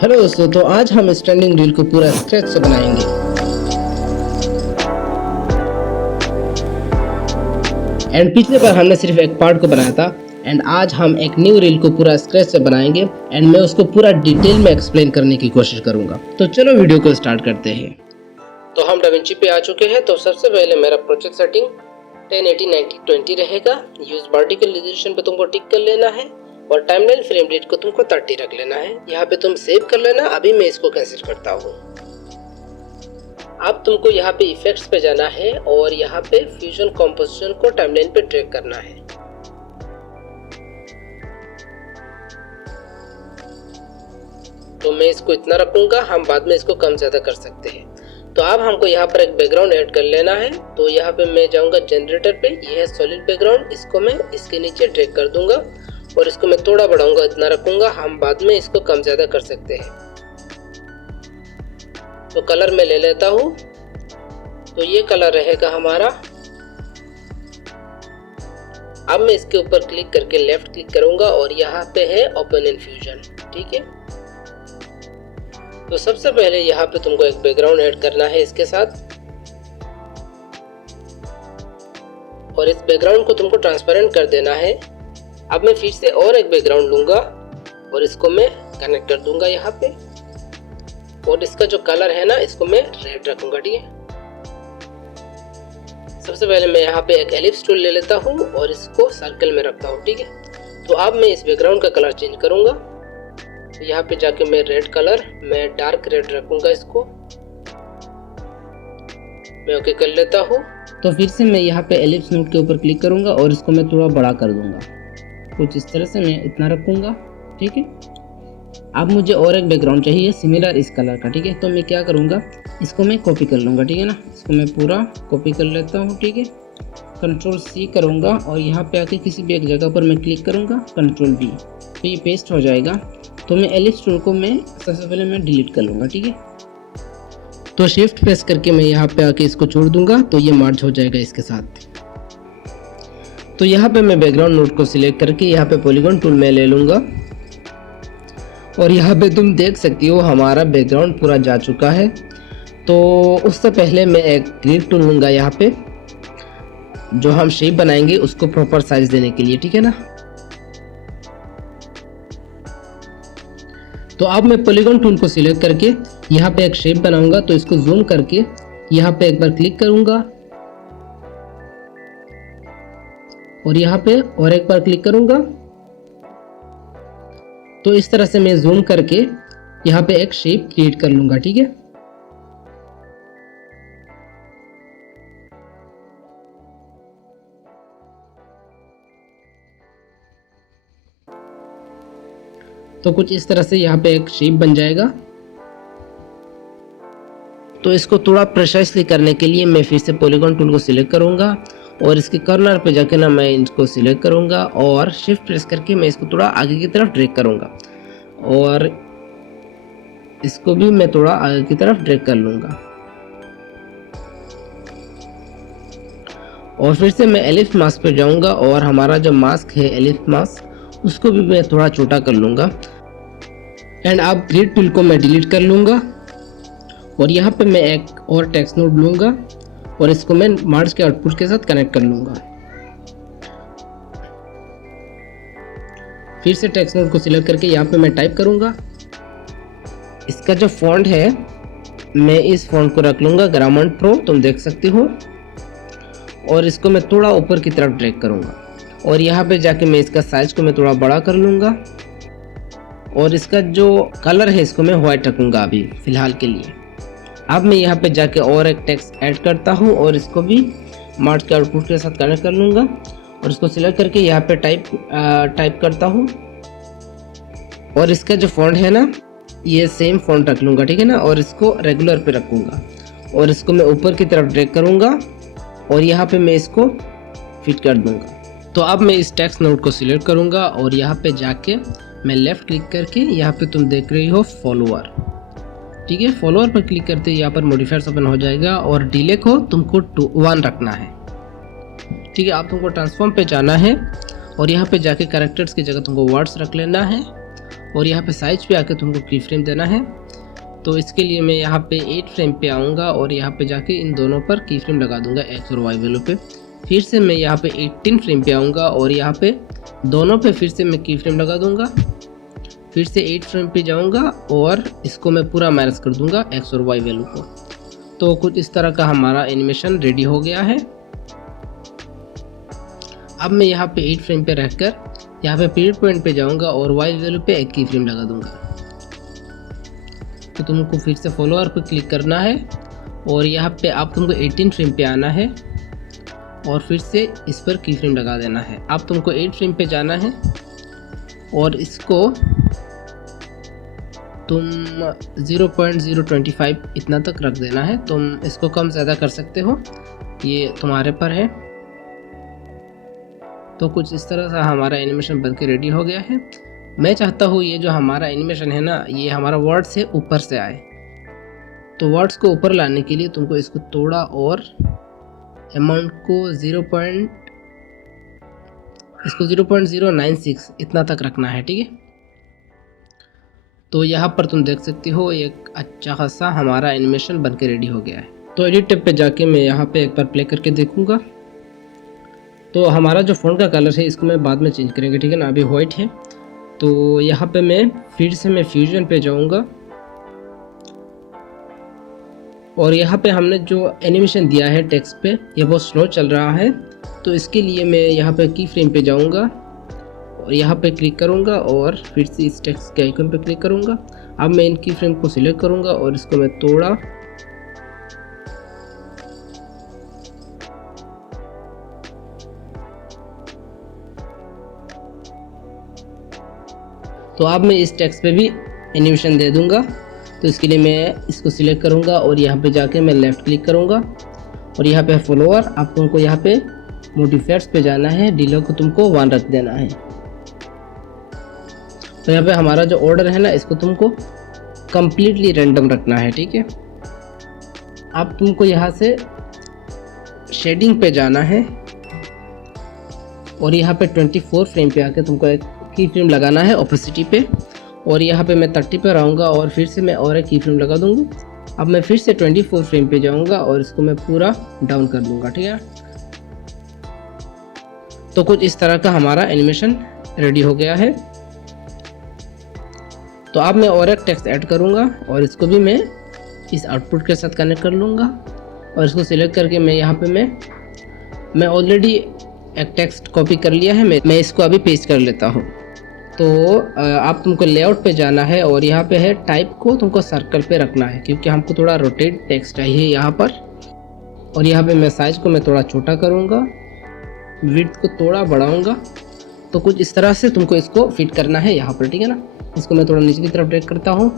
Hello दोस्तों, तो आज हम स्टैंडिंग रील को पूरा स्क्रैच से बनाएंगे। एंड पिछले बार हमने सिर्फ एक पार्ट को बनाया था एंड आज हम एक न्यू रील को पूरा स्क्रैच से बनाएंगे एंड मैं उसको पूरा डिटेल में एक्सप्लेन करने की कोशिश करूंगा। तो चलो वीडियो को स्टार्ट करते हैं। तो हम डाविंची पे आ चुके हैं। तो सबसे पहले मेरा प्रोजेक्ट सेटिंग 1080-90-20 रहेगा। यूज वर्टिकल रेजोल्यूशन पे तुमको टिक कर लेना है और टाइमलाइन फ्रेम रेट को तुमको 30 रख लेना है। यहाँ पे तुम सेव कर लेना। अभी मैं इसको कैंसिल करता हूँ। अब तुमको यहाँ पे इफेक्ट्स पे जाना है और यहाँ पे फ्यूजन कॉम्पोजिशन को टाइमलाइन पे ट्रैक करना है। तो मैं इसको इतना रखूंगा, हम बाद में इसको कम ज्यादा कर सकते हैं। तो अब हमको यहाँ पर एक बैकग्राउंड ऐड कर लेना है। तो यहाँ पे मैं जाऊंगा जनरेटर पे, ये है सॉलिड बैकग्राउंड। इसको मैं इसके नीचे ड्रैग कर दूंगा और इसको मैं थोड़ा बढ़ाऊंगा, इतना रखूंगा, हम बाद में इसको कम ज्यादा कर सकते हैं। तो कलर मैं ले लेता हूँ। तो ये कलर रहेगा हमारा। अब मैं इसके ऊपर क्लिक करके लेफ्ट क्लिक करूंगा और यहाँ पे है ओपन इन फ्यूजन। ठीक है। तो सबसे पहले यहाँ पे तुमको एक बैकग्राउंड ऐड करना है इसके साथ और इस बैकग्राउंड को तुमको ट्रांसपेरेंट कर देना है। अब मैं फिर से और एक बैकग्राउंड लूंगा और इसको मैं कनेक्ट कर दूंगा यहाँ पे और इसका जो कलर है ना, इसको मैं रेड रखूंगा। ठीक है। सबसे पहले मैं यहाँ पे एक एलिप्स टूल ले लेता हूँ और इसको सर्कल में रखता हूँ। ठीक है। तो अब मैं इस बैकग्राउंड का कलर चेंज करूंगा। तो यहाँ पे जाके मैं रेड कलर, मैं डार्क रेड रखूंगा इसको। मैं ओके कर लेता हूँ। तो फिर से मैं यहाँ पे एलिप्स नोड के ऊपर क्लिक करूंगा और इसको मैं थोड़ा बड़ा कर दूंगा। कुछ इस तरह से मैं इतना रखूंगा। ठीक है। अब मुझे और एक बैकग्राउंड चाहिए सिमिलर इस कलर का। ठीक है। तो मैं क्या करूंगा, इसको मैं कॉपी कर लूंगा। ठीक है ना। इसको मैं पूरा कॉपी कर लेता हूँ। ठीक है। कंट्रोल C करूंगा और यहाँ पे आके किसी भी एक जगह पर मैं क्लिक करूंगा, कंट्रोल V। तो ये पेस्ट हो जाएगा। तो मैं एलिप्स टूल को मैं सबसे पहले मैं डिलीट कर लूंगा। ठीक है। तो शिफ्ट प्रेस करके मैं यहाँ पे आके इसको छोड़ दूंगा तो ये मर्ज हो जाएगा इसके साथ। तो यहाँ पे मैं बैकग्राउंड नोड को सिलेक्ट करके यहाँ पे पॉलीगॉन टूल में ले लूंगा और यहाँ पे तुम देख सकती हो हमारा बैकग्राउंड पूरा जा चुका है। तो उससे पहले मैं एक ग्रिड टूल लूंगा यहाँ पे, जो हम शेप बनाएंगे उसको प्रॉपर साइज देने के लिए। ठीक है ना। तो अब मैं पॉलीगॉन टूल को सिलेक्ट करके यहाँ पे एक शेप बनाऊंगा। तो इसको जूम करके यहाँ पे एक बार क्लिक करूंगा और यहाँ पे और एक बार क्लिक करूंगा। तो इस तरह से मैं जूम करके यहाँ पे एक शेप क्रिएट कर लूंगा। ठीक है। तो कुछ इस तरह से यहाँ पे एक शेप बन जाएगा। तो इसको थोड़ा प्रिसाइजली करने के लिए मैं फिर से पॉलीगॉन टूल को सिलेक्ट करूंगा और इसके कॉर्नर पे जाके ना मैं इसको सिलेक्ट करूंगा और शिफ्ट प्रेस करके मैं इसको थोड़ा आगे की तरफ ड्रैग करूंगा और इसको भी मैं थोड़ा आगे की तरफ ड्रैग कर लूंगा। और फिर से मैं एलिप्स मास्क पे जाऊंगा और हमारा जो मास्क है एलिप्स मास्क, उसको भी मैं थोड़ा छोटा कर लूंगा। एंड अब ग्रिड टूल को मैं डिलीट कर लूंगा और यहाँ पे मैं एक और टेक्स्ट नोड लूंगा और इसको मैं मर्ज के आउटपुट के साथ कनेक्ट कर लूंगा। फिर से टेक्स्ट नोड को सिलेक्ट करके यहाँ पे मैं टाइप करूंगा। इसका जो फॉन्ट है मैं इस फॉन्ट को रख लूंगा ग्रामर प्रो, तुम देख सकते हो। और इसको मैं थोड़ा ऊपर की तरफ ड्रैग करूंगा और यहाँ पे जाके मैं इसका साइज को मैं थोड़ा बड़ा कर लूंगा और इसका जो कलर है इसको मैं व्हाइट रखूंगा अभी फिलहाल के लिए। अब मैं यहाँ पे जाके और एक टेक्स्ट ऐड करता हूँ और इसको भी मर्ज के आउटपुट के साथ कनेक्ट कर लूँगा और इसको सिलेक्ट करके यहाँ पे टाइप करता हूँ और इसका जो फॉन्ट है ना, ये सेम फॉन्ट रख लूँगा। ठीक है ना। और इसको रेगुलर पे रखूँगा और इसको मैं ऊपर की तरफ ड्रैग करूँगा और यहाँ पे मैं इसको फिट कर दूँगा। तो अब मैं इस टेक्स्ट नोड को सिलेक्ट करूँगा और यहाँ पे जाके मैं लेफ्ट क्लिक करके यहाँ पे तुम देख रही हो फॉलोअर। ठीक है। फॉलोअर पर क्लिक करते यहाँ पर मॉडिफायर्स ओपन हो जाएगा और डिले को तुमको 1 रखना है। ठीक है। आप तुमको ट्रांसफॉर्म पे जाना है और यहाँ पे जाके कैरेक्टर्स की जगह तुमको वर्ड्स रख लेना है और यहाँ पे साइज पे आके तुमको की फ्रेम देना है। तो इसके लिए मैं यहाँ पे 8 फ्रेम पे आऊँगा और यहाँ पे जाके इन दोनों पर की फ्रेम लगा दूंगा एक्स और वाई वैल्यू पे। फिर से मैं यहाँ पे 18 फ्रेम पे आऊँगा और यहाँ पे दोनों पे फिर से मैं की फ्रेम लगा दूंगा। फिर से 8 फ्रेम पे जाऊँगा और इसको मैं पूरा माइनस कर दूंगा एक्स और वाई वैल्यू को। तो कुछ इस तरह का हमारा एनिमेशन रेडी हो गया है। अब मैं यहाँ पे 8 फ्रेम पे रहकर यहाँ पे पीरियड पॉइंट पे जाऊँगा और वाई वैल्यू पे एक की फ्रेम लगा दूंगा। तो तुमको फिर से फॉलोअर पे क्लिक करना है और यहाँ पे आप तुमको 18 फ्रेम पे आना है और फिर से इस पर की फ्रेम लगा देना है। अब तुमको 8 फ्रेम पे जाना है और इसको तुम 0.025 इतना तक रख देना है। तुम इसको कम ज़्यादा कर सकते हो, ये तुम्हारे पर है। तो कुछ इस तरह से हमारा एनिमेशन बनके रेडी हो गया है। मैं चाहता हूँ ये जो हमारा एनिमेशन है ना, ये हमारा वर्ड से ऊपर से आए। तो वर्ड्स को ऊपर लाने के लिए तुमको इसको थोड़ा और अमाउंट को 0.096 इतना तक रखना है, ठीक है। तो यहाँ पर तुम देख सकते हो एक अच्छा खासा हमारा एनिमेशन बनके रेडी हो गया है। तो एडिट टैब पे जाके मैं यहाँ पे एक बार प्ले करके देखूँगा। तो हमारा जो फ़ॉन्ट का कलर है इसको मैं बाद में चेंज करेंगे, ठीक है ना। अभी वाइट है। तो यहाँ पे मैं फिर से मैं फ्यूजन पे जाऊँगा और यहाँ पे हमने जो एनिमेशन दिया है टेक्स्ट पे, ये बहुत स्लो चल रहा है। तो इसके लिए मैं यहाँ पे की फ्रेम पे जाऊँगा और यहाँ पे क्लिक करूँगा और फिर से इस टेक्स्ट के आइकन पे क्लिक करूँगा। अब मैं इन की फ्रेम को सिलेक्ट करूँगा और इसको मैं थोड़ा तो अब मैं इस टेक्स्ट पे भी एनिमेशन दे दूँगा। तो इसके लिए मैं इसको सिलेक्ट करूँगा और यहाँ पे जाके मैं लेफ़्ट क्लिक करूँगा और यहाँ पे फॉलोअर, आप तुमको यहाँ पे मॉडिफायर्स पे जाना है, डिले को तुमको 1 रख देना है। तो यहाँ पे हमारा जो ऑर्डर है ना, इसको तुमको कम्प्लीटली रैंडम रखना है, ठीक है। अब तुमको यहाँ से शेडिंग पे जाना है और यहाँ पे 24 फ्रेम पे आके तुमको एक की फ्रेम लगाना है ओपेसिटी पे और यहाँ पे मैं 30 पे रहूँगा और फिर से मैं और एक की फ्रेम लगा दूँगा। अब मैं फिर से 24 फ्रेम पे जाऊँगा और इसको मैं पूरा डाउन कर दूँगा, ठीक है। तो कुछ इस तरह का हमारा एनिमेशन रेडी हो गया है। तो अब मैं और एक टेक्स्ट ऐड करूँगा और इसको भी मैं इस आउटपुट के साथ कनेक्ट कर लूँगा और इसको सिलेक्ट करके मैं यहाँ पे मैं ऑलरेडी एक टेक्स्ट कॉपी कर लिया है, मैं इसको अभी पेस्ट कर लेता हूँ। तो आप तुमको लेआउट पे जाना है और यहाँ पे है टाइप को तुमको सर्कल पे रखना है क्योंकि हमको थोड़ा रोटेट टेक्स्ट चाहिए यहाँ पर। और यहाँ पे मैं साइज को मैं थोड़ा छोटा करूँगा, विड्थ को थोड़ा बढ़ाऊँगा। तो कुछ इस तरह से तुमको इसको फिट करना है यहाँ पर, ठीक है ना। इसको मैं थोड़ा नीचे की तरफ ड्रैग करता हूँ।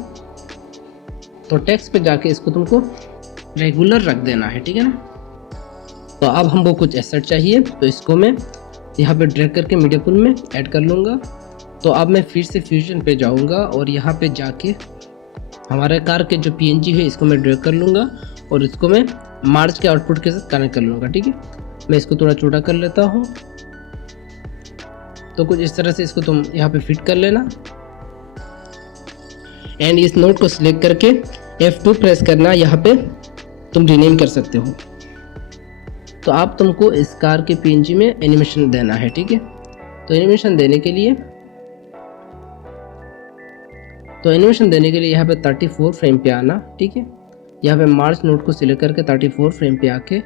तो टेक्स्ट पे जाके इसको तुमको रेगुलर रख देना है, ठीक है ना। तो अब हमको कुछ एसेट चाहिए, तो इसको मैं यहाँ पे ड्रैग करके मीडिया पूल में ऐड कर लूँगा। तो अब मैं फिर से फ्यूजन पे जाऊँगा और यहाँ पे जाके हमारे कार के जो PNG है इसको मैं ड्रैग कर लूँगा और इसको मैं मार्च के आउटपुट के साथ कनेक्ट कर लूँगा, ठीक है। मैं इसको थोड़ा छोटा कर लेता हूँ। तो कुछ इस तरह से इसको तुम यहाँ पे फिट कर लेना एंड इस नोट को सिलेक्ट करके F2 प्रेस करना, यहाँ पे तुम रीनेम कर सकते हो। तो आप तुमको इस कार के PNG में एनिमेशन देना है, ठीक है। तो एनिमेशन देने के लिए यहाँ पे 34 फ्रेम पे आना, ठीक है। यहाँ पे मार्च नोट को सिलेक्ट करके 34 फ्रेम पे आके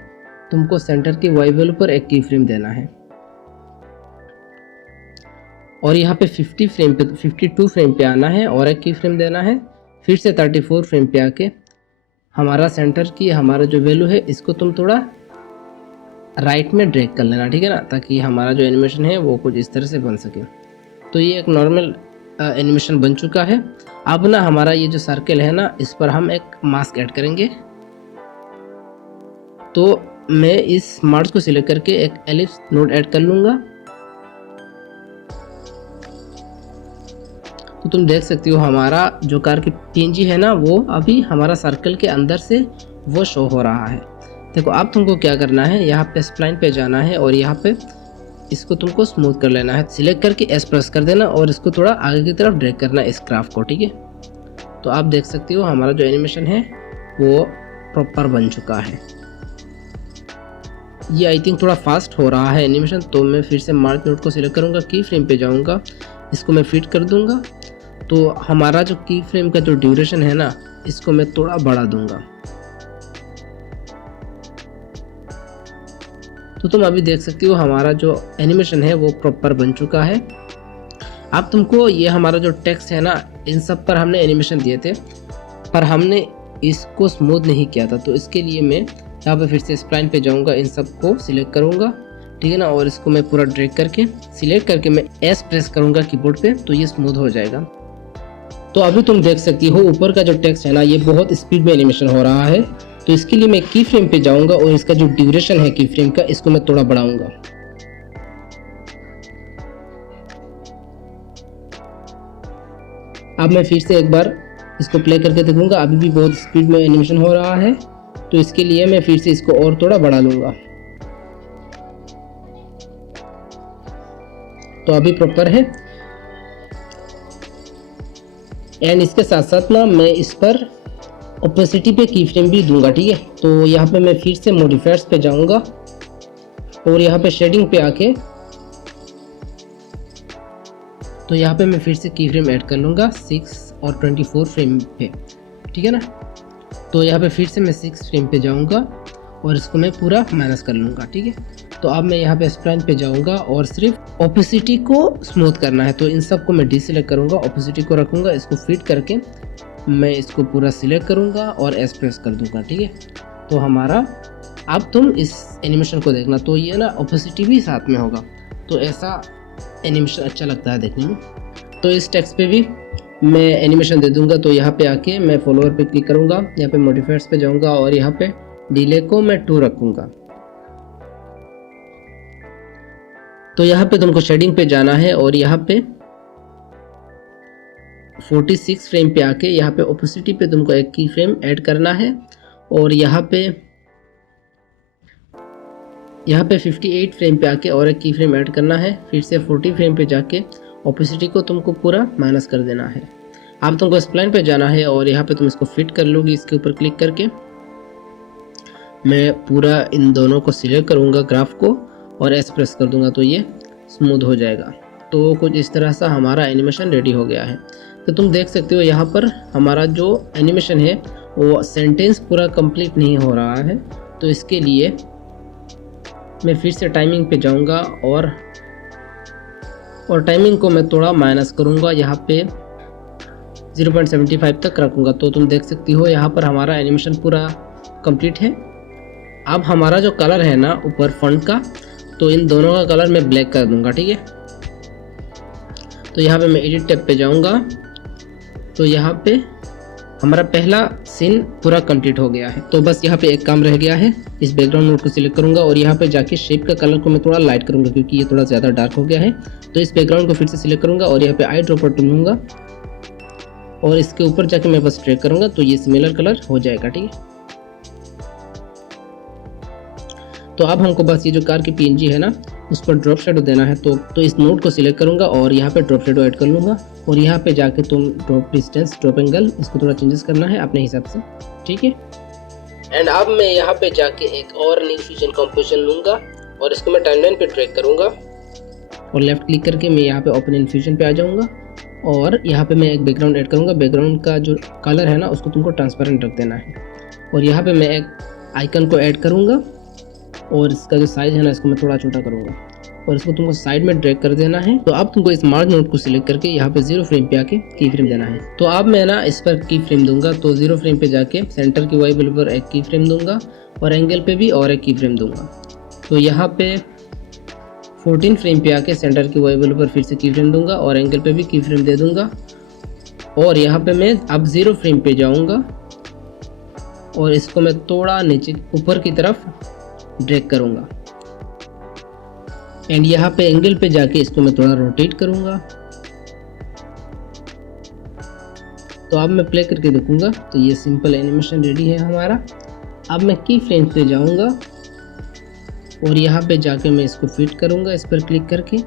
तुमको सेंटर की वाई वैल्यू पर एक की फ्रेम देना है और यहाँ पे 52 फ्रेम पे आना है और एक की फ्रेम देना है। फिर से 34 फ्रेम पे आके हमारा सेंटर की हमारा जो वैल्यू है इसको तुम थोड़ा राइट में ड्रैग कर लेना, ठीक है ना, ताकि हमारा जो एनिमेशन है वो कुछ इस तरह से बन सके। तो ये एक नॉर्मल एनिमेशन बन चुका है। अब ना हमारा ये जो सर्कल है ना, इस पर हम एक मास्क ऐड करेंगे। तो मैं इस मार्च को सिलेक्ट करके एक एलिप्स नोड ऐड कर लूँगा। तो तुम देख सकते हो हमारा जो कार की PNG है ना, वो अभी हमारा सर्कल के अंदर से वो शो हो रहा है। देखो अब तुमको क्या करना है, यहाँ पे स्प्लाइन पे जाना है और यहाँ पे इसको तुमको स्मूथ कर लेना है। सिलेक्ट करके एस प्रेस कर देना और इसको थोड़ा आगे की तरफ ड्रैग करना है इस ग्राफ को, ठीक है। तो आप देख सकते हो हमारा जो एनिमेशन है वो प्रॉपर बन चुका है। ये आई थिंक थोड़ा फास्ट हो रहा है एनिमेशन, तो मैं फिर से मार्क नोड को सिलेक्ट करूँगा, की फ्रेम पे जाऊँगा, इसको मैं फिट कर दूँगा। तो हमारा जो की फ्रेम का जो ड्यूरेशन है ना, इसको मैं थोड़ा बढ़ा दूँगा। तो तुम अभी देख सकते हो हमारा जो एनिमेशन है वो प्रॉपर बन चुका है। अब तुमको ये हमारा जो टेक्स्ट है ना, इन सब पर हमने एनिमेशन दिए थे पर हमने इसको स्मूथ नहीं किया था। तो इसके लिए मैं यहाँ पे फिर से स्प्लाइन पे जाऊँगा, इन सब को सिलेक्ट करूँगा, ठीक है ना, और इसको मैं पूरा ड्रैग करके सिलेक्ट करके मैं एस प्रेस करूँगा कीबोर्ड पे, तो ये स्मूथ हो जाएगा। तो अभी तुम देख सकती हो ऊपर का जो टेक्स्ट है ना, ये बहुत स्पीड में एनिमेशन हो रहा है। तो इसके लिए मैं की फ्रेम पे जाऊँगा और इसका जो ड्यूरेशन है की फ्रेम का, इसको मैं थोड़ा बढ़ाऊँगा। अब मैं फिर से एक बार इसको प्ले करके देखूंगा, अभी भी बहुत स्पीड में एनिमेशन हो रहा है। तो इसके लिए मैं फिर से इसको और थोड़ा बढ़ा लूँगा। तो अभी प्रॉपर है। एंड इसके साथ साथ ना मैं इस पर ओपेसिटी पे की फ्रेम भी दूंगा, ठीक है। तो यहाँ पे मैं फिर से मॉडिफायर्स पे जाऊँगा और यहाँ पे शेडिंग पे आके तो यहाँ पे मैं फिर से की फ्रेम ऐड कर लूँगा 6 और 24 फ्रेम पे, ठीक है ना। तो यहाँ पे फिर से मैं 6 फ्रेम पे जाऊँगा और इसको मैं पूरा माइनस कर लूँगा, ठीक है। तो अब मैं यहाँ पे स्प्लाइन पे जाऊँगा और सिर्फ ओपेसिटी को स्मूथ करना है। तो इन सब को मैं डीसिलेक्ट करूँगा, ओपेसिटी को रखूँगा, इसको फिट करके मैं इसको पूरा सिलेक्ट करूँगा और एस प्रेस कर दूँगा, ठीक है। तो हमारा अब तुम इस एनिमेशन को देखना, तो ये ना ओपेसिटी भी साथ में होगा, तो ऐसा एनिमेशन अच्छा लगता है देखने में। तो इस टेक्स्ट पे भी मैं एनिमेशन दे दूंगा। तो यहाँ पे आके मैं फॉलोअर पे क्लिक करूँगा, यहाँ पे मॉडिफायर्स पे जाऊँगा और यहाँ पे डिले को मैं 2 रखूँगा। तो यहाँ पे तुमको शेडिंग पे जाना है और यहाँ पे 46 फ्रेम पे आके यहाँ पे ओपेसिटी पे तुमको एक की फ्रेम ऐड करना है और यहाँ पे 58 फ्रेम पे आके और एक की फ्रेम ऐड करना है। फिर से 40 फ्रेम पे जाके ओपेसिटी को तुमको पूरा माइनस कर देना है। अब तुमको स्प्लाइन पे जाना है और यहाँ पे तुम इसको फिट कर लोगी। इसके ऊपर क्लिक करके मैं पूरा इन दोनों को सिलेक्ट करूँगा ग्राफ को और एस प्रेस कर दूंगा, तो ये स्मूथ हो जाएगा। तो कुछ इस तरह से हमारा एनिमेशन रेडी हो गया है। तो तुम देख सकते हो यहाँ पर हमारा जो एनिमेशन है वो सेंटेंस पूरा कंप्लीट नहीं हो रहा है। तो इसके लिए मैं फिर से टाइमिंग पे जाऊँगा और टाइमिंग को मैं थोड़ा माइनस करूँगा, यहाँ पे 0.75 तक रखूँगा। तो तुम देख सकती हो यहाँ पर हमारा एनिमेशन पूरा कंप्लीट है। अब हमारा जो कलर है ना ऊपर फॉन्ट का, तो इन दोनों का कलर मैं ब्लैक कर दूँगा, ठीक है। तो यहाँ पे मैं एडिट टैब पे जाऊँगा, तो यहाँ पे हमारा पहला सीन पूरा कंप्लीट हो गया है। तो बस यहाँ पे एक काम रह गया है, इस बैकग्राउंड नोट को सिलेक्ट करूँगा और यहाँ पे जाके शेप का कलर को मैं थोड़ा लाइट करूँगा क्योंकि ये थोड़ा ज़्यादा डार्क हो गया है। तो इस बैकग्राउंड को फिर से सिलेक्ट करूँगा और यहाँ पे आई ड्रॉपर चुनूँगा और इसके ऊपर जाके मैं बस ड्रैग करूँगा, तो ये सिमिलर कलर हो जाएगा, ठीक है। तो अब हमको बस ये जो कार की PNG है ना उस पर ड्रॉप शेडो देना है। तो इस नोट को सिलेक्ट करूँगा और यहाँ पे ड्रॉप शेडो ऐड कर लूँगा और यहाँ पे जाके तुम ड्रॉप डिस्टेंस, ड्रॉप एंगल, इसको थोड़ा चेंजेस करना है अपने हिसाब से, ठीक है। एंड अब मैं यहाँ पे जाके एक और न्यू फ्यूजन कंपोजिशन लूँगा और इसको मैं टाइमलाइन पे ड्रैग करूँगा और लेफ्ट क्लिक करके मैं यहाँ पे ओपन इन फ्यूजन पे आ जाऊँगा और यहाँ पे मैं एक बैकग्राउंड ऐड करूँगा। बैकग्राउंड का जो कलर है ना उसको तुमको ट्रांसपेरेंट रख देना है और यहाँ पे मैं एक आइकन को ऐड करूँगा और इसका जो साइज़ है ना इसको मैं थोड़ा छोटा करूँगा और इसको तुमको साइड में ड्रैग कर देना है। तो अब तुमको इस मार्क नोट को सिलेक्ट करके यहाँ पे 0 फ्रेम पे आके की फ्रेम देना है। तो अब मैं ना इस पर की फ्रेम दूंगा, तो 0 फ्रेम पे जाके सेंटर की वाई बिल पर एक की फ्रेम दूंगा और एंगल पे भी और एक की फ्रेम दूंगा। तो यहाँ पे 14 फ्रेम पे आके सेंटर की वाई बिल पर फिर से की फ्रेम दूंगा और एंगल पे भी की फ्रेम दे दूंगा और यहाँ पे मैं अब 0 फ्रेम पे जाऊँगा और इसको मैं थोड़ा नीचे ऊपर की तरफ ड्रैग करूँगा एंड यहाँ पे एंगल पे जाके इसको मैं थोड़ा रोटेट करूँगा। तो अब मैं प्ले करके देखूँगा, तो ये सिंपल एनिमेशन रेडी है हमारा। अब मैं की फ्रेम पे जाऊँगा और यहाँ पे जाके मैं इसको फिट करूँगा इस पर क्लिक करके।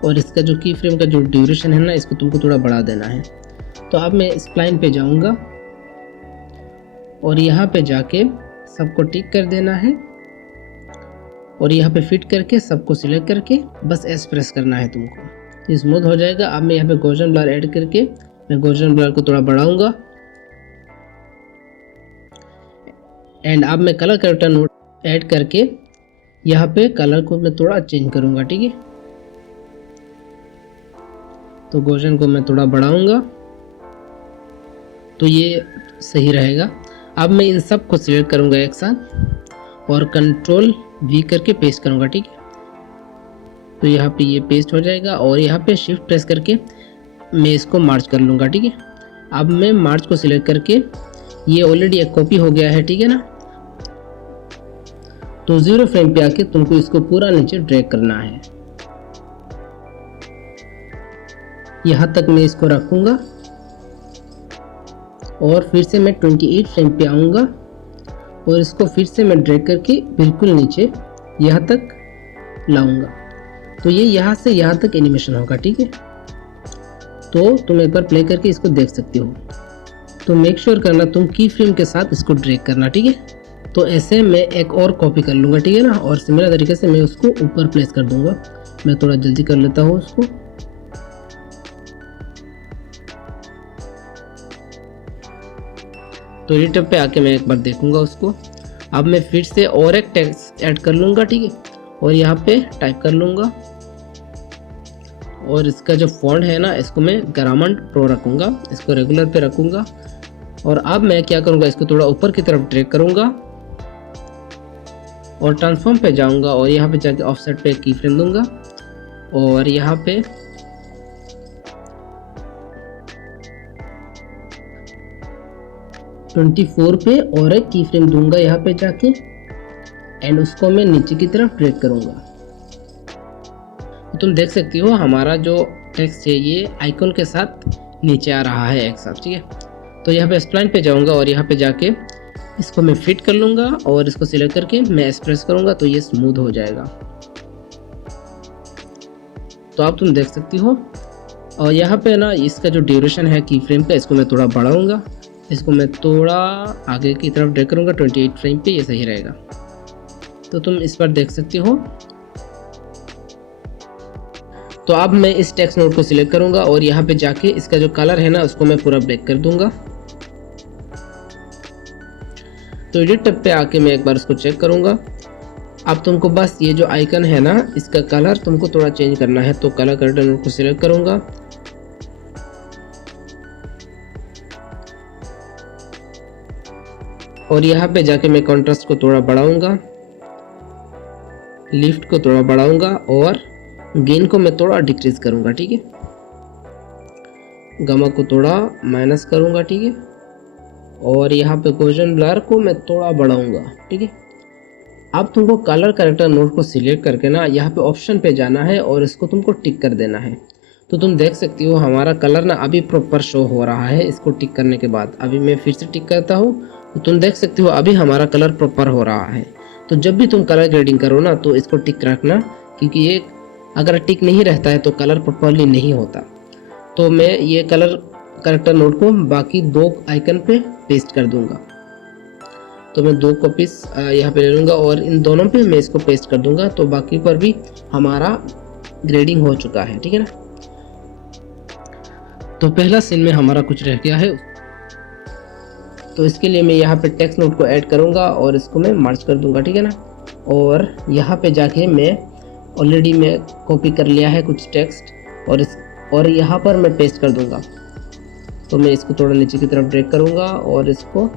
और इसका जो की फ्रेम का जो ड्यूरेशन है ना, इसको तुमको थोड़ा बढ़ा देना है। तो अब मैं स्प्लाइन पे जाऊँगा और यहाँ पे जाके सबको टिक कर देना है और यहाँ पे फिट करके सबको सिलेक्ट करके बस एस प्रेस करना है तुमको, तो स्मूथ हो जाएगा। अब मैं यहाँ पे गॉसियन ब्लर ऐड करके मैं गॉसियन ब्लर को थोड़ा बढ़ाऊंगा। एंड अब मैं कलर करेक्टर नोड ऐड करके यहाँ पे कलर को मैं थोड़ा चेंज करूँगा, ठीक है। तो गॉसियन को मैं थोड़ा बढ़ाऊंगा तो ये सही रहेगा। अब मैं इन सब को सिलेक्ट करूँगा एक साथ और कंट्रोल वी करके पेस्ट करूँगा, ठीक है। तो यहाँ पे ये पेस्ट हो जाएगा और यहाँ पे शिफ्ट प्रेस करके मैं इसको मार्च कर लूँगा, ठीक है। अब मैं मार्च को सिलेक्ट करके, ये ऑलरेडी एक कॉपी हो गया है, ठीक है ना। तो 0 फ्रेम पे आके तुमको इसको पूरा नीचे ड्रैग करना है। यहाँ तक मैं इसको रखूँगा और फिर से मैं 28 फ्रेम पे आऊँगा और इसको फिर से मैं ड्रैग करके बिल्कुल नीचे यहाँ तक लाऊंगा। तो ये यहाँ से यहाँ तक एनिमेशन होगा, ठीक है। तो तुम एक बार प्ले करके इसको देख सकते हो। तो मेक श्योर करना तुम की फ्रेम के साथ इसको ड्रैग करना, ठीक है। तो ऐसे मैं एक और कॉपी कर लूँगा, ठीक है ना, और सिमिलर तरीके से मैं उसको ऊपर प्लेस कर दूंगा। मैं थोड़ा जल्दी कर लेता हूँ उसको। तो एडिटर पे आके मैं एक बार देखूंगा उसको। अब मैं फिर से और एक टेक्स्ट ऐड कर लूँगा, ठीक है, और यहाँ पे टाइप कर लूँगा और इसका जो फॉन्ट है ना, इसको मैं ग्रामंट प्रो रखूँगा, इसको रेगुलर पे रखूँगा। और अब मैं क्या करूँगा, इसको थोड़ा ऊपर की तरफ ड्रैग करूँगा और ट्रांसफॉर्म पे जाऊँगा और यहाँ पे जाके ऑफसेट पे की फ्रेम दूंगा और यहाँ पे (24) पे और एक की फ्रेम दूंगा यहाँ पे जाके एंड उसको मैं नीचे की तरफ ड्रैग करूँगा। तो तुम देख सकती हो हमारा जो टेक्स्ट है ये आइकॉन के साथ नीचे आ रहा है एक साथ, ठीक है। तो यहाँ पे स्प्लाइन पे जाऊँगा और यहाँ पे जाके इसको मैं फिट कर लूँगा और इसको सिलेक्ट करके मैं एक्सप्रेस करूँगा तो ये स्मूथ हो जाएगा। तो आप तुम देख सकती हो। और यहाँ पे ना इसका जो ड्यूरेशन है की फ्रेम का, इसको मैं थोड़ा बढ़ाऊँगा, इसको मैं थोड़ा आगे की तरफ ड्रैग करूँगा 28 फ्रेम पे, ये सही रहेगा। तो तुम इस पर देख सकते हो। तो अब मैं इस टेक्स्ट नोड को सिलेक्ट करूँगा और यहाँ पे जाके इसका जो कलर है ना, उसको मैं पूरा ब्लैक कर दूंगा। तो एडिट टैब पे आके मैं एक बार इसको चेक करूँगा। अब तुमको बस ये जो आइकन है ना, इसका कलर तुमको थोड़ा चेंज करना है। तो कलर करेक्टर नोड को सिलेक्ट करूँगा और यहाँ पे जाके मैं कॉन्ट्रास्ट को थोड़ा बढ़ाऊंगा, लिफ्ट को थोड़ा बढ़ाऊंगा और गेन को मैं थोड़ा डिक्रीज करूंगा, ठीक है। गामा को थोड़ा माइनस करूंगा, ठीक है। और यहाँ पे गॉसियन ब्लर को मैं थोड़ा बढ़ाऊंगा, ठीक है। अब तुमको कलर करेक्टर नोड को सिलेक्ट करके ना यहाँ पे ऑप्शन पे जाना है और इसको तुमको टिक कर देना है। तो तुम देख सकती हो हमारा कलर ना अभी प्रॉपर शो हो रहा है इसको टिक करने के बाद। अभी मैं फिर से टिक करता हूँ तो तुम देख सकते हो अभी हमारा कलर प्रॉपर हो रहा है। तो जब भी तुम कलर ग्रेडिंग करो ना तो इसको टिक रखना, क्योंकि ये अगर टिक नहीं रहता है तो कलर प्रॉपरली नहीं होता। तो मैं ये कलर करेक्टर नोड को बाकी 2 आइकन पे पेस्ट कर दूंगा। तो मैं 2 कॉपीज यहाँ पे ले लूँगा और इन दोनों पे मैं इसको पेस्ट कर दूंगा। तो बाकी पर भी हमारा ग्रेडिंग हो चुका है, ठीक है ना। तो पहला सीन में हमारा कुछ रह गया है, तो इसके लिए मैं यहाँ पे टेक्स्ट नोड को ऐड करूँगा और इसको मैं मर्ज कर दूंगा, ठीक है ना। और यहाँ पे जाके मैं ऑलरेडी मैं कॉपी कर लिया है कुछ टेक्स्ट और यहाँ पर मैं पेस्ट कर दूंगा। तो मैं इसको थोड़ा नीचे की तरफ ड्रैग करूँगा और इसको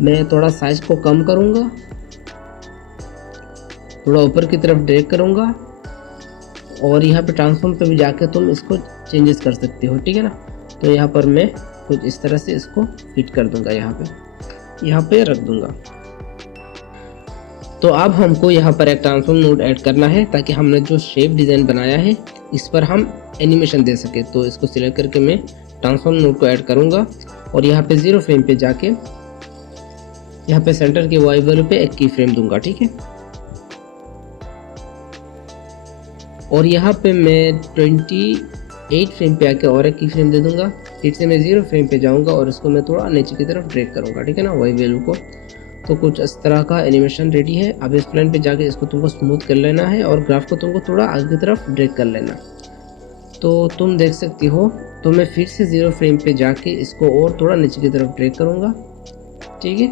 मैं थोड़ा साइज को कम करूँगा, थोड़ा ऊपर की तरफ ड्रैग करूँगा और यहाँ पे ट्रांसफॉर्म पे भी जाके तुम इसको चेंजेस कर सकते हो, ठीक है ना। तो यहाँ पर मैं कुछ इस तरह से इसको फिट कर दूंगा, यहाँ पे रख दूंगा। तो अब हमको यहाँ पर एक ट्रांसफॉर्म नोड ऐड करना है ताकि हमने जो शेप डिज़ाइन बनाया है इस पर हम एनिमेशन दे सके। तो इसको सिलेक्ट करके मैं ट्रांसफॉर्म नोड को ऐड करूँगा और यहाँ पे 0 फ्रेम पे जाके यहाँ पे सेंटर के वाई वैल्यू पे एक की फ्रेम दूंगा, ठीक है। और यहाँ पे मैं 28 फ्रेम पे आके और एक की फ्रेम दे दूंगा। फिर से मैं 0 फ्रेम पे जाऊँगा और इसको मैं थोड़ा नीचे की तरफ ड्रैग करूँगा, ठीक है ना, वही वैल्यू को। तो कुछ इस तरह का एनिमेशन रेडी है। अब इस प्लान पे जाके इसको तुमको स्मूथ कर लेना है और ग्राफ को तुमको थोड़ा आगे की तरफ ड्रैग कर लेना। तो तुम देख सकती हो। तो मैं फिर से 0 फ्रेम पे जाके इसको और थोड़ा नीचे की तरफ ड्रैग करूँगा, ठीक है।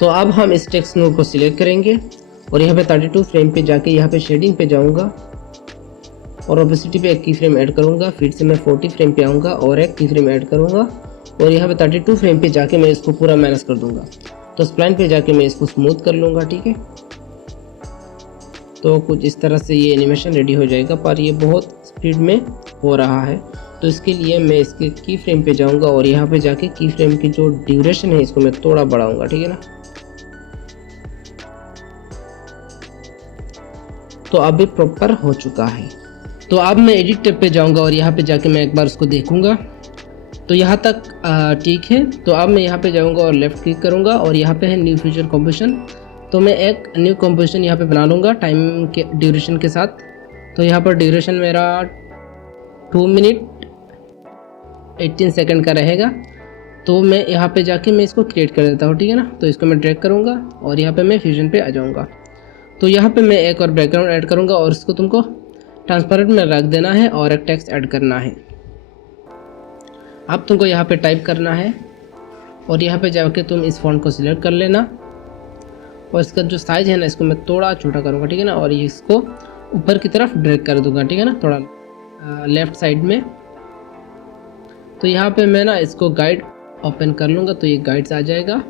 तो अब हम इस टेक्स्ट नोड को सिलेक्ट करेंगे और यहाँ पे 32 फ्रेम पे जाके यहाँ पे शेडिंग पे जाऊँगा और ओपेसिटी पे एक की फ्रेम ऐड करूँगा। फिर से मैं 40 फ्रेम पे आऊँगा और एक की फ्रेम ऐड करूँगा और यहाँ पे 32 फ्रेम पे जाके मैं इसको पूरा माइनस कर दूँगा। तो स्प्लाइन पे जाके मैं इसको स्मूथ कर लूँगा, ठीक है। तो कुछ इस तरह से ये एनिमेशन रेडी हो जाएगा, पर ये बहुत स्पीड में हो रहा है। तो इसके लिए मैं इसके की फ्रेम पे जाऊँगा और यहाँ पे जाके की फ्रेम की जो ड्यूरेशन है इसको मैं थोड़ा बढ़ाऊँगा, ठीक है ना। तो अभी प्रॉपर हो चुका है। तो अब मैं एडिट टैब पे जाऊंगा और यहाँ पे जाके मैं एक बार उसको देखूंगा। तो यहाँ तक ठीक है। तो अब मैं यहाँ पे जाऊंगा और लेफ़्ट क्लिक करूंगा और यहाँ पे है न्यू फ्यूचर कंपोजिशन। तो मैं एक न्यू कंपोजिशन यहाँ पे बना लूँगा टाइम के ड्यूरेशन के साथ। तो यहाँ पर ड्यूरेशन मेरा 2 मिनट 18 सेकेंड का रहेगा। तो मैं यहाँ पे जाके मैं इसको क्रिएट कर देता हूँ, ठीक है ना। तो इसको मैं ड्रैग करूँगा और यहाँ पे मैं फ्यूजन पे आ जाऊँगा। तो यहाँ पे मैं एक और बैकग्राउंड ऐड करूँगा और इसको तुमको ट्रांसपेरेंट में रख देना है और एक टेक्स्ट ऐड करना है। अब तुमको यहाँ पे टाइप करना है और यहाँ पे जाके तुम इस फॉन्ट को सिलेक्ट कर लेना और इसका जो साइज़ है ना इसको मैं थोड़ा छोटा करूँगा, ठीक है ना। और इसको ऊपर की तरफ ड्रैग कर दूँगा, ठीक है ना, थोड़ा लेफ़्ट साइड में। तो यहाँ पे मैं ना इसको गाइड ओपन कर लूँगा तो ये गाइड्स आ जाएगा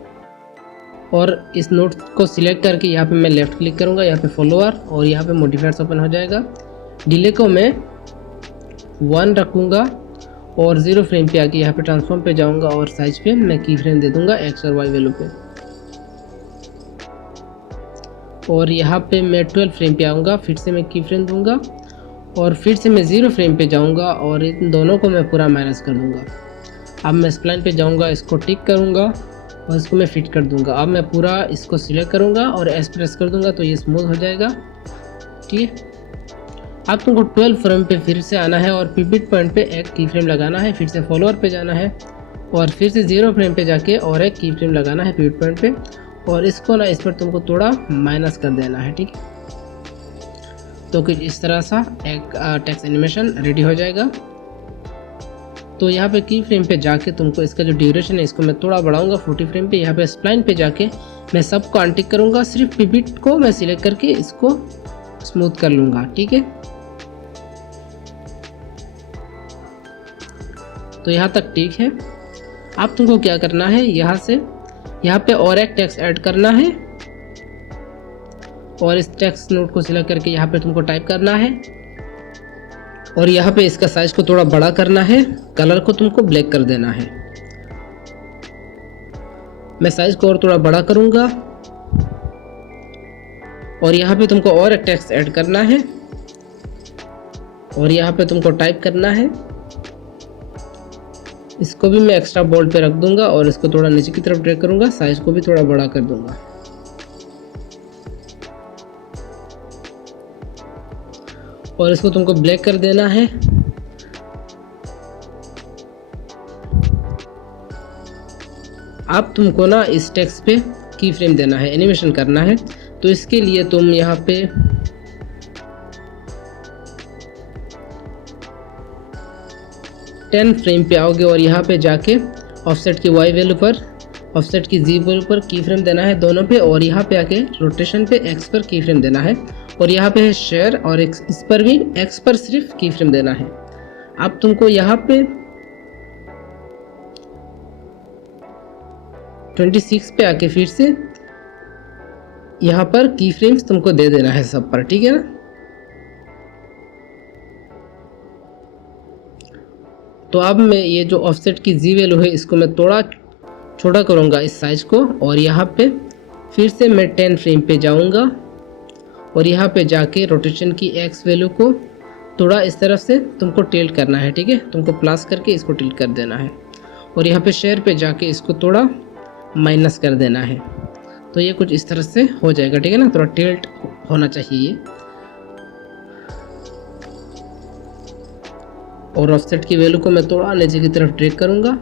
और इस नोट को सिलेक्ट करके यहाँ पे मैं लेफ़्ट क्लिक करूँगा, यहाँ पे फॉलोअर और यहाँ पे मॉडिफायर्स ओपन हो जाएगा। डिले को मैं 1 रखूँगा और 0 फ्रेम पे आके यहाँ पे ट्रांसफॉर्म पे जाऊँगा और साइज पे मैं की फ्रेम दे दूँगा x और y वैल्यू पे। और यहाँ पे मैं 12 फ्रेम पे आऊँगा, फिर से मैं की फ्रेम दूँगा और फिर से मैं 0 फ्रेम पे जाऊँगा और इन दोनों को मैं पूरा माइनस कर दूँगा। अब मैं स्प्लाइन पे जाऊँगा, इसको टिक करूँगा और इसको मैं फिट कर दूंगा। अब मैं पूरा इसको सिलेक्ट करूंगा और एस प्रेस कर दूंगा तो ये स्मूथ हो जाएगा, ठीक है। अब तुमको 12 फ्रेम पे फिर से आना है और पिवट पॉइंट पे एक की फ्रेम लगाना है। फिर से फॉलोअर पे जाना है और फिर से 0 फ्रेम पे जाके और एक की फ्रेम लगाना है पिवट पॉइंट पे और इसको ना इस पर तुमको थोड़ा माइनस कर देना है, ठीक है। तो कुछ इस तरह सा एक टेक्स्ट एनिमेशन रेडी हो जाएगा। तो यहाँ पे की फ्रेम पे जाके तुमको इसका जो ड्यूरेशन है इसको मैं थोड़ा बढ़ाऊंगा 40 फ्रेम पे। यहाँ पे स्प्लाइन पे जाके मैं सबको अनटिक करूँगा, सिर्फ पिवट को मैं सिलेक्ट करके इसको स्मूथ कर लूँगा, ठीक है। तो यहाँ तक ठीक है। अब तुमको क्या करना है, यहाँ से यहाँ पे और एक टेक्स्ट ऐड करना है और इस टेक्स्ट नोट को सिलेक्ट करके यहाँ पे तुमको टाइप करना है और यहाँ पे इसका साइज को थोड़ा बड़ा करना है, कलर को तुमको ब्लैक कर देना है। मैं साइज को और थोड़ा बड़ा करूँगा और यहाँ पे तुमको और एक टेक्स्ट ऐड करना है और यहाँ पे तुमको टाइप करना है। इसको भी मैं एक्स्ट्रा बोल्ड पे रख दूंगा और इसको थोड़ा नीचे की तरफ ड्रैग करूँगा, साइज को भी थोड़ा बड़ा कर दूंगा। और इसको तुमको ब्लैक कर देना है। अब तुमको ना इस टेक्स्ट पे की फ्रेम देना है, एनिमेशन करना है। तो इसके लिए तुम यहाँ पे टेन फ्रेम पे आओगे और यहाँ पे जाके ऑफसेट की वाई वैल्यू पर, ऑफसेट की जी वैल्यू पर की फ्रेम देना है दोनों पे और यहाँ पे आके रोटेशन पे एक्स पर की फ्रेम देना है और यहाँ पे है शेयर और इस पर भी एक्स पर सिर्फ की फ्रेम देना है। अब तुमको यहाँ पे 26 पे आके फिर से यहाँ पर की फ्रेम्स तुमको दे देना है सब पर, ठीक है ना। तो अब मैं ये जो ऑफसेट की जी वैल्यू है इसको मैं थोड़ा छोटा करूँगा इस साइज को और यहाँ पे फिर से मैं 10 फ्रेम पे जाऊँगा और यहाँ पे जाके रोटेशन की एक्स वैल्यू को थोड़ा इस तरफ से तुमको टिल्ट करना है, ठीक है। तुमको प्लस करके इसको टिल्ट कर देना है और यहाँ पे शेयर पे जाके इसको थोड़ा माइनस कर देना है। तो ये कुछ इस तरह से हो जाएगा, ठीक है ना। थोड़ा टिल्ट होना चाहिए ये। और ऑफसेट की वैल्यू को मैं थोड़ा नीचे की तरफ ड्रैग करूँगा,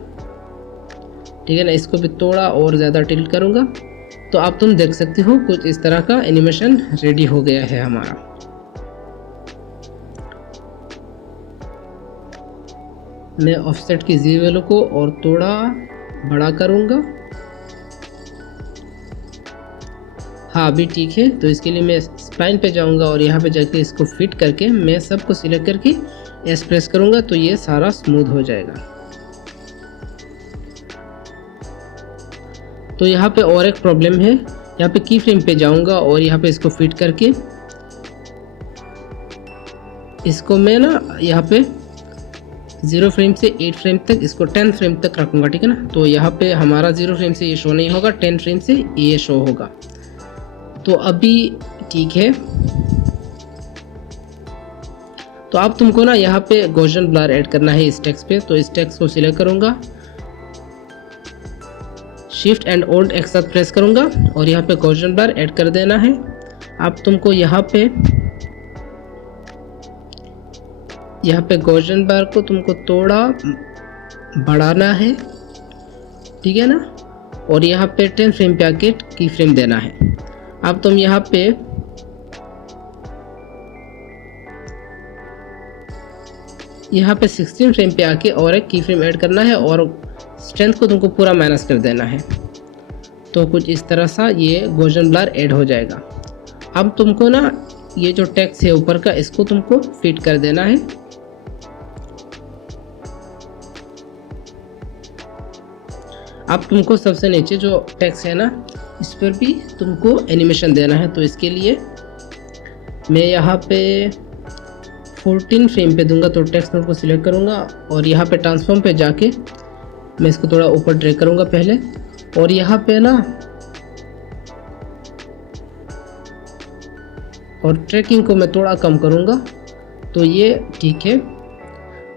ठीक है ना। इसको भी थोड़ा और ज़्यादा टिल्ट करूँगा, तो आप तुम देख सकते हो कुछ इस तरह का एनिमेशन रेडी हो गया है हमारा। मैं ऑफसेट की जी वैल्यू को और थोड़ा बड़ा करूँगा। हाँ अभी ठीक है। तो इसके लिए मैं स्प्लाइन पे जाऊँगा और यहाँ पे जाके इसको फिट करके मैं सबको सिलेक्ट करके एस प्रेस करूँगा, तो ये सारा स्मूथ हो जाएगा। तो यहाँ पे और एक प्रॉब्लम है, यहाँ पे की फ्रेम पे जाऊँगा और यहाँ पे इसको फिट करके इसको मैं ना यहाँ पे 0 फ्रेम से 8 फ्रेम तक, इसको 10 फ्रेम तक रखूँगा, ठीक है ना। तो यहाँ पे हमारा 0 फ्रेम से ये शो नहीं होगा, 10 फ्रेम से ये शो होगा। तो अभी ठीक है। तो अब तुमको ना यहाँ पे गॉसियन ब्लर ऐड करना है इस टेक्स्ट पे। तो इस टेक्स्ट को सिलेक्ट करूँगा, शिफ्ट एंड ओल्ड एक साथ प्रेस करूँगा और यहाँ पे गॉसियन ब्लर ऐड कर देना है। अब तुमको यहाँ पे गॉसियन ब्लर को तुमको थोड़ा बढ़ाना है, ठीक है ना। और यहाँ पे 10 फ्रेम पे आके की फ्रेम देना है। अब तुम यहाँ पे यहाँ पे 16 फ्रेम पे आके और एक की फ्रेम ऐड करना है और स्ट्रेंथ को तुमको पूरा माइनस कर देना है। तो कुछ इस तरह सा ये गॉसियन ब्लर ऐड हो जाएगा। अब तुमको ना ये जो टेक्स्ट है ऊपर का, इसको तुमको फिट कर देना है। अब तुमको सबसे नीचे जो टेक्स्ट है ना, इस पर भी तुमको एनिमेशन देना है। तो इसके लिए मैं यहाँ पे 14 फ्रेम पे दूंगा। तो टेक्स्ट नोड को सिलेक्ट करूँगा और यहाँ पे ट्रांसफॉर्म पे जाके मैं इसको थोड़ा ऊपर ड्रैग करूँगा पहले, और यहाँ पे ना और ट्रैकिंग को मैं थोड़ा कम करूँगा। तो ये ठीक है।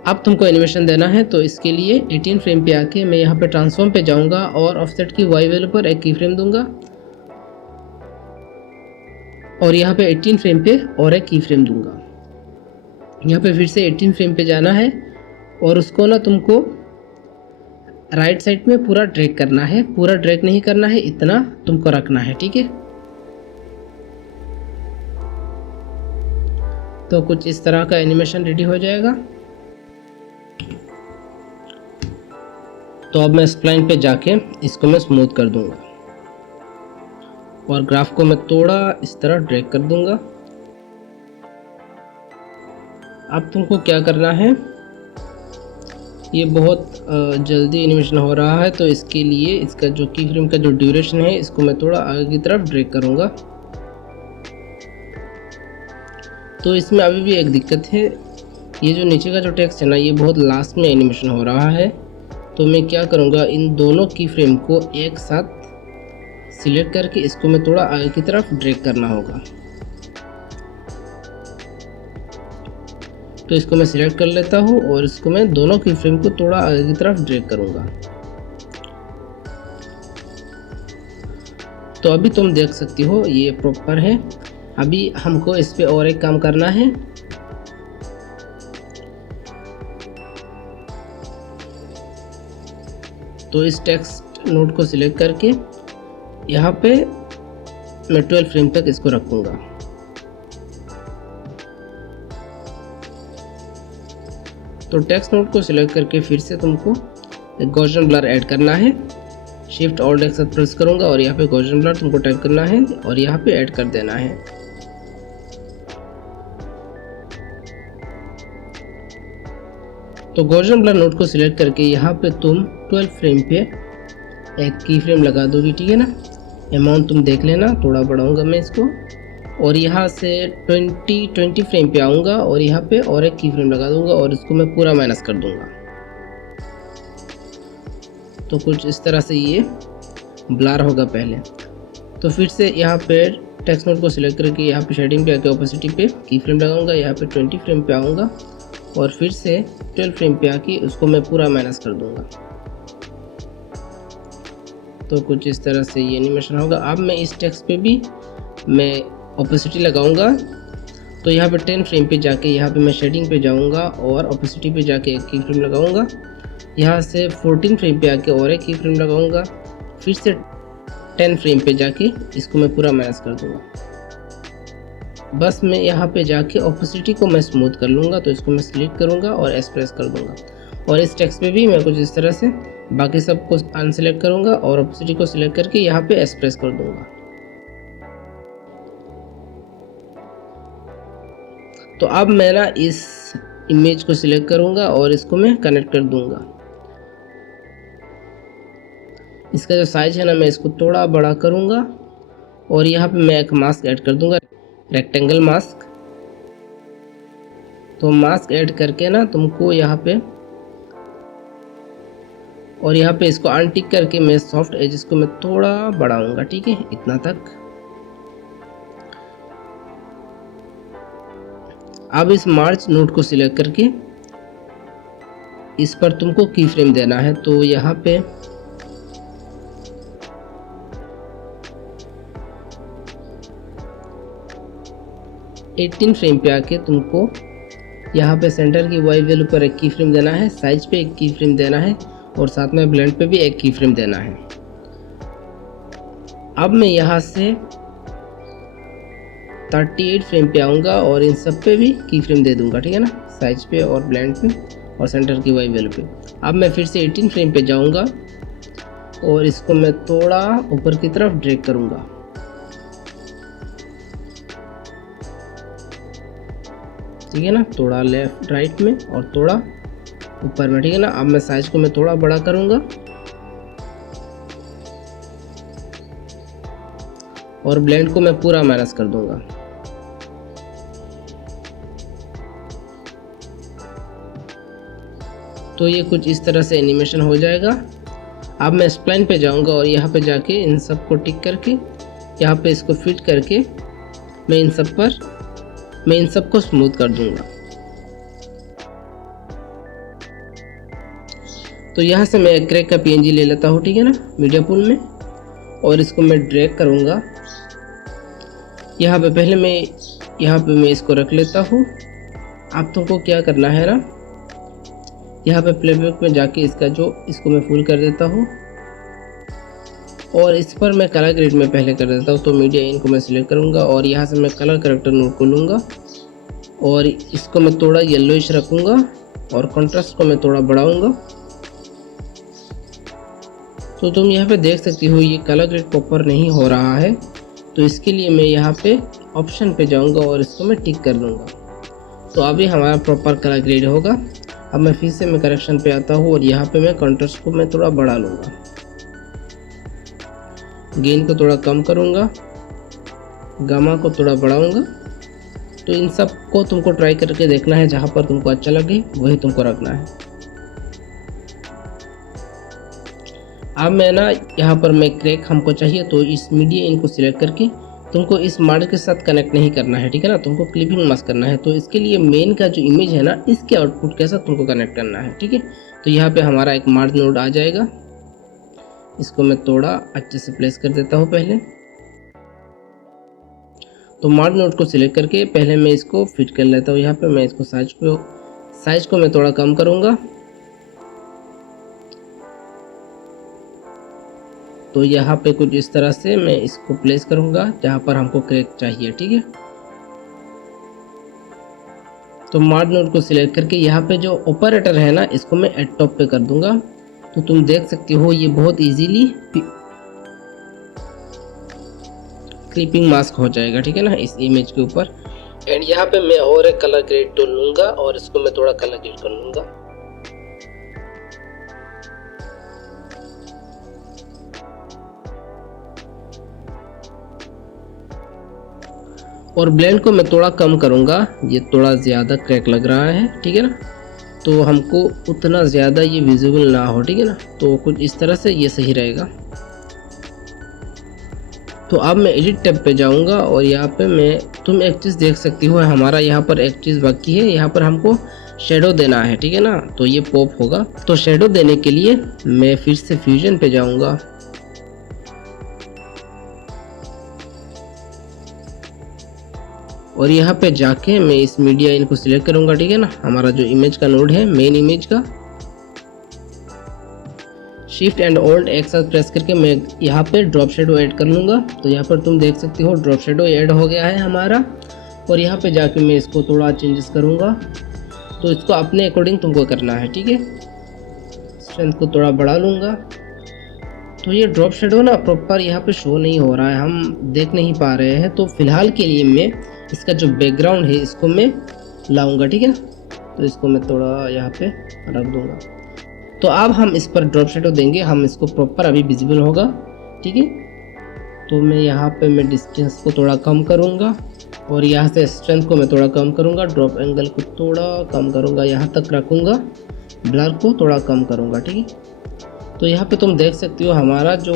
अब तुमको एनिमेशन देना है। तो इसके लिए 18 फ्रेम पे आके मैं यहाँ पे ट्रांसफॉर्म पे जाऊँगा और ऑफसेट की वाई वैल्यू पर एक की फ्रेम दूंगा और यहाँ पे 18 फ्रेम पे और एक की फ्रेम दूंगा। यहाँ पे फिर से 18 फ्रेम पे जाना है और उसको ना तुमको राइट साइड में पूरा ड्रैग करना है। पूरा ड्रैग नहीं करना है, इतना तुमको रखना है, ठीक है। तो कुछ इस तरह का एनिमेशन रेडी हो जाएगा। तो अब मैं स्प्लाइन पे जाके इसको मैं स्मूथ कर दूंगा और ग्राफ को मैं थोड़ा इस तरह ड्रैग कर दूंगा। अब तुमको क्या करना है, ये बहुत जल्दी एनिमेशन हो रहा है, तो इसके लिए इसका जो की फ्रेम का जो ड्यूरेशन है, इसको मैं थोड़ा आगे की तरफ ड्रैग करूंगा। तो इसमें अभी भी एक दिक्कत है, ये जो नीचे का जो टेक्स्ट है ना, ये बहुत लास्ट में एनिमेशन हो रहा है। तो मैं क्या करूँगा, इन दोनों की फ्रेम को एक साथ सिलेक्ट करके इसको मैं थोड़ा आगे की तरफ ड्रैग करना होगा। तो इसको मैं सिलेक्ट कर लेता हूँ और इसको मैं दोनों की फ्रेम को थोड़ा आगे की तरफ ड्रैग करूँगा। तो अभी तुम देख सकती हो ये प्रॉपर है। अभी हमको इस पे और एक काम करना है। तो इस टेक्स्ट नोड को सिलेक्ट करके यहाँ पे मैं 12 फ्रेम तक इसको रखूँगा। तो टेक्स्ट नोड को सिलेक्ट करके फिर से तुमको एक गॉसियन ब्लर ऐड करना है। शिफ्ट ऑल्ट एक साथ प्रेस करूँगा और यहाँ पे गॉसियन ब्लर तुमको टाइप करना है और यहाँ पे ऐड कर देना है। तो गॉसियन ब्लर नोड को सिलेक्ट करके यहाँ पे तुम 12 फ्रेम पे एक की फ्रेम लगा दोगी, ठीक है ना। अमाउंट तुम देख लेना, थोड़ा बढ़ाऊंगा मैं इसको और यहाँ से 20 फ्रेम पे आऊँगा और यहाँ पे और एक की फ्रेम लगा दूंगा और इसको मैं पूरा माइनस कर दूंगा। तो कुछ इस तरह से ये ब्लर होगा पहले। तो फिर से यहाँ पे टेक्स्ट नोड को सिलेक्ट करके यहाँ पे शेडिंग पे आके ओपेसिटी पे की फ्रेम लगाऊंगा, यहाँ पे 20 फ्रेम पे आऊँगा और फिर से 12 फ्रेम पे आके उसको मैं पूरा माइनस कर दूंगा। तो कुछ इस तरह से ये एनिमेशन होगा। अब मैं इस टेक्स्ट पे भी मैं ओपेसिटी लगाऊंगा तो यहाँ पे 10 फ्रेम पे जाके यहाँ पे मैं शेडिंग पे जाऊँगा और ओपेसिटी पे जाके एक की फ्रेम लगाऊँगा। यहाँ से 14 फ्रेम पे आके और एक की फ्रेम लगाऊँगा। फिर से 10 फ्रेम पे जाके इसको मैं पूरा मैनेज कर दूँगा। बस मैं यहाँ पे जाके ओपेसिटी को मैं स्मूथ कर लूँगा। तो इसको मैं सिलेक्ट करूँगा और एक्सप्रेस कर दूँगा। और इस टेक्स्ट पे भी मैं कुछ इस तरह से बाकी सब को अनसेलेक्ट करूँगा और ओपेसिटी को सिलेक्ट करके यहाँ पे एक्सप्रेस कर दूँगा। तो अब मैं ना इस इमेज को सिलेक्ट करूँगा और इसको मैं कनेक्ट कर दूँगा। इसका जो साइज है ना मैं इसको थोड़ा बड़ा करूँगा और यहाँ पे मैं एक मास्क ऐड कर दूँगा, रेक्टेंगल मास्क। तो मास्क ऐड करके ना तुमको यहाँ पे और यहाँ पे इसको अनटिक करके मैं सॉफ्ट एजेस को मैं थोड़ा बढ़ाऊँगा, ठीक है, इतना तक। अब इस मार्च नोड को सिलेक्ट करके इस पर तुमको की फ्रेम देना है। तो यहाँ पे एटीन फ्रेम पे आके तुमको यहाँ पे सेंटर की वाई वैल्यू पर एक की फ्रेम देना है, साइज पे एक की फ्रेम देना है और साथ में ब्लेंड पे भी एक की फ्रेम देना है। अब मैं यहाँ से 38 फ्रेम पे आऊँगा और इन सब पे भी की फ्रेम दे दूंगा, ठीक है ना, साइज पे और ब्लेंड पे और सेंटर की वाई वैल्यू पे। अब मैं फिर से 18 फ्रेम पे जाऊँगा और इसको मैं थोड़ा ऊपर की तरफ ड्रैग करूँगा। ठीक है ना, थोड़ा लेफ्ट राइट में और थोड़ा ऊपर में, ठीक है ना। अब मैं साइज को मैं थोड़ा बड़ा करूँगा और ब्लेंड को मैं पूरा मैनेज कर दूंगा। तो ये कुछ इस तरह से एनिमेशन हो जाएगा। अब मैं स्प्लाइन पे जाऊंगा और यहाँ पे जाके इन सब को टिक करके यहाँ पे इसको फिट करके मैं इन सब को स्मूथ कर दूंगा। तो यहाँ से मैं क्रैक का पीएनजी ले लेता हूँ, ठीक है ना, मीडिया पूल में, और इसको मैं ड्रैग करूँगा। यहाँ पे मैं इसको रख लेता हूँ। अब तुमको क्या करना है ना, यहाँ पे प्लेबैक में जाके इसको मैं फुल कर देता हूँ और इस पर मैं कलर ग्रेड में पहले कर देता हूँ। तो मीडिया इन को मैं सिलेक्ट करूँगा और यहाँ से मैं कलर करेक्टर नोड को लूँगा और इसको मैं थोड़ा येलोइश रखूँगा और कंट्रास्ट को मैं थोड़ा बढ़ाऊँगा। तो तुम यहाँ पे देख सकती हो ये कलर ग्रेड प्रॉपर नहीं हो रहा है। तो इसके लिए मैं यहाँ पे ऑप्शन पे जाऊँगा और इसको मैं टिक कर लूँगा। तो अभी हमारा प्रॉपर कलर ग्रेड होगा। अब मैं फिर से करेक्शन पे आता हूँ और यहाँ पे मैं कंट्रास्ट को मैं थोड़ा बढ़ा लूँगा, गेन को थोड़ा कम करूँगा, गामा को थोड़ा बढ़ाऊँगा। तो इन सब को तुमको ट्राई करके देखना है, जहाँ पर तुमको अच्छा लगे वही तुमको रखना है। अब मैं ना यहाँ पर मैं क्रैक हमको चाहिए, तो इस मीडिया इनको सिलेक्ट करके तुमको इस मॉडल के साथ कनेक्ट नहीं करना है, ठीक है ना, तुमको क्लिपिंग मास्क करना है। तो इसके लिए मेन का जो इमेज है ना, इसके आउटपुट के साथ तुमको कनेक्ट करना है, ठीक है। तो यहाँ पे हमारा एक मार्ज नोड आ जाएगा, इसको मैं थोड़ा अच्छे से प्लेस कर देता हूँ पहले। तो मार्ज नोड को सिलेक्ट करके पहले मैं इसको फिट कर लेता हूँ। यहाँ पे मैं इसको साइज को मैं थोड़ा कम करूँगा। तो यहाँ पे कुछ इस तरह से मैं इसको प्लेस करूँगा जहाँ पर हमको क्रैक चाहिए, ठीक है। तो मार्ज नोड को सिलेक्ट करके यहाँ पे जो ऑपरेटर है ना, इसको मैं एट टॉप पे कर दूंगा। तो तुम देख सकते हो ये बहुत इजीली क्लिपिंग मास्क हो जाएगा, ठीक है ना, इस इमेज के ऊपर। एंड यहाँ पे मैं और एक कलर ग्रेड टूल लूँगा और इसको मैं थोड़ा कलर ग्रेड कर लूँगा। और ब्लेंड को मैं थोड़ा कम करूँगा, ये थोड़ा ज़्यादा क्रैक लग रहा है, ठीक है ना। तो हमको उतना ज़्यादा ये विजिबल ना हो, ठीक है ना। तो कुछ इस तरह से ये सही रहेगा। तो अब मैं एडिट टैब पे जाऊँगा और यहाँ पे तुम एक चीज़ देख सकती हो, हमारा यहाँ पर एक चीज़ बाकी है। यहाँ पर हमको शेडो देना है, ठीक है ना। तो ये पॉप होगा। तो शेडो देने के लिए मैं फिर से फ्यूजन पे जाऊँगा और यहाँ पे जाके मैं इस मीडिया इनको सिलेक्ट करूँगा, ठीक है ना, हमारा जो इमेज का नोड है मेन इमेज का। शिफ्ट एंड ऑल्ट एक साथ प्रेस करके मैं यहाँ पे ड्रॉप शेडो ऐड कर लूँगा। तो यहाँ पर तुम देख सकते हो ड्रॉप शेडो ऐड हो गया है हमारा। और यहाँ पे जाके मैं इसको थोड़ा चेंजेस करूँगा, तो इसको अपने अकॉर्डिंग तुमको करना है, ठीक है। स्ट्रेंथ को थोड़ा बढ़ा लूँगा। तो ये ड्रॉप शेडो ना प्रॉपर यहाँ पे शो नहीं हो रहा है, हम देख नहीं पा रहे हैं। तो फिलहाल के लिए मैं इसका जो बैकग्राउंड है इसको मैं लाऊंगा, ठीक है ना। तो इसको मैं थोड़ा यहाँ पे रख दूंगा। तो अब हम इस पर ड्रॉप शेडो देंगे, हम इसको प्रॉपर अभी विजिबल होगा, ठीक है। तो मैं यहाँ पे मैं डिस्टेंस को थोड़ा कम करूँगा और यहाँ से स्ट्रेंथ को मैं थोड़ा कम करूँगा, ड्रॉप एंगल को थोड़ा कम करूँगा, यहाँ तक रखूँगा, ब्लर को थोड़ा कम करूँगा, ठीक है। तो यहाँ पे तुम देख सकते हो हमारा जो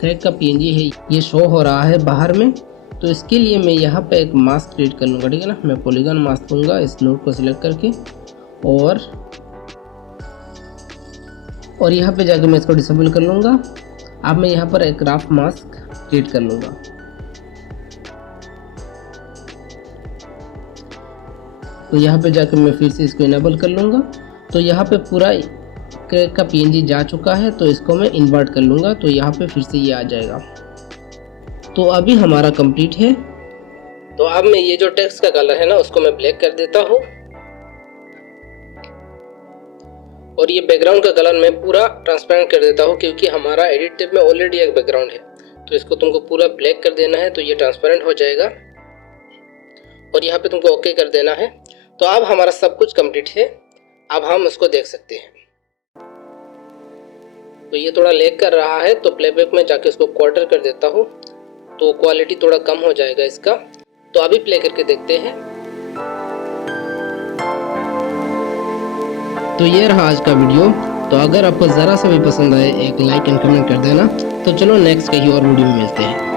क्रैक का पीएनजी है ये शो हो रहा है बाहर में। तो इसके लिए मैं यहाँ पे एक मास्क क्रिएट कर लूँगा, ठीक है ना। मैं पॉलीगन मास्क लूँगा, इस नोड को सिलेक्ट करके और यहाँ पे जाके मैं इसको डिसेबल कर लूँगा। अब मैं यहाँ पर एक राफ मास्क क्रिएट कर लूँगा। तो यहाँ पे जाकर मैं फिर से इसको इनेबल कर लूँगा। तो यहाँ पे पूरा क्रैक का पीएनजी जा चुका है, तो इसको मैं इन्वर्ट कर लूँगा। तो यहाँ पे फिर से ये आ जाएगा। तो अभी हमारा कंप्लीट है। तो अब मैं ये जो टेक्स्ट का कलर है ना उसको मैं ब्लैक कर देता हूँ और ये बैकग्राउंड का कलर मैं पूरा ट्रांसपेरेंट कर देता हूँ, क्योंकि हमारा एडिट टैब में ऑलरेडी एक बैकग्राउंड है। तो इसको तुमको पूरा ब्लैक कर देना है, तो ये ट्रांसपेरेंट हो जाएगा और यहाँ पे तुमको ओके कर देना है। तो अब हमारा सब कुछ कंप्लीट है, अब हम उसको देख सकते हैं। तो ये थोड़ा लैग कर रहा है, तो प्लेबैक में जाके इसको क्वार्टर कर देता हूँ, तो क्वालिटी थोड़ा कम हो जाएगा इसका। तो अभी प्ले करके देखते हैं। तो ये रहा आज का वीडियो। तो अगर आपको ज़रा सा भी पसंद आए एक लाइक एंड कमेंट कर देना। तो चलो नेक्स्ट कहीं और वीडियो में मिलते हैं।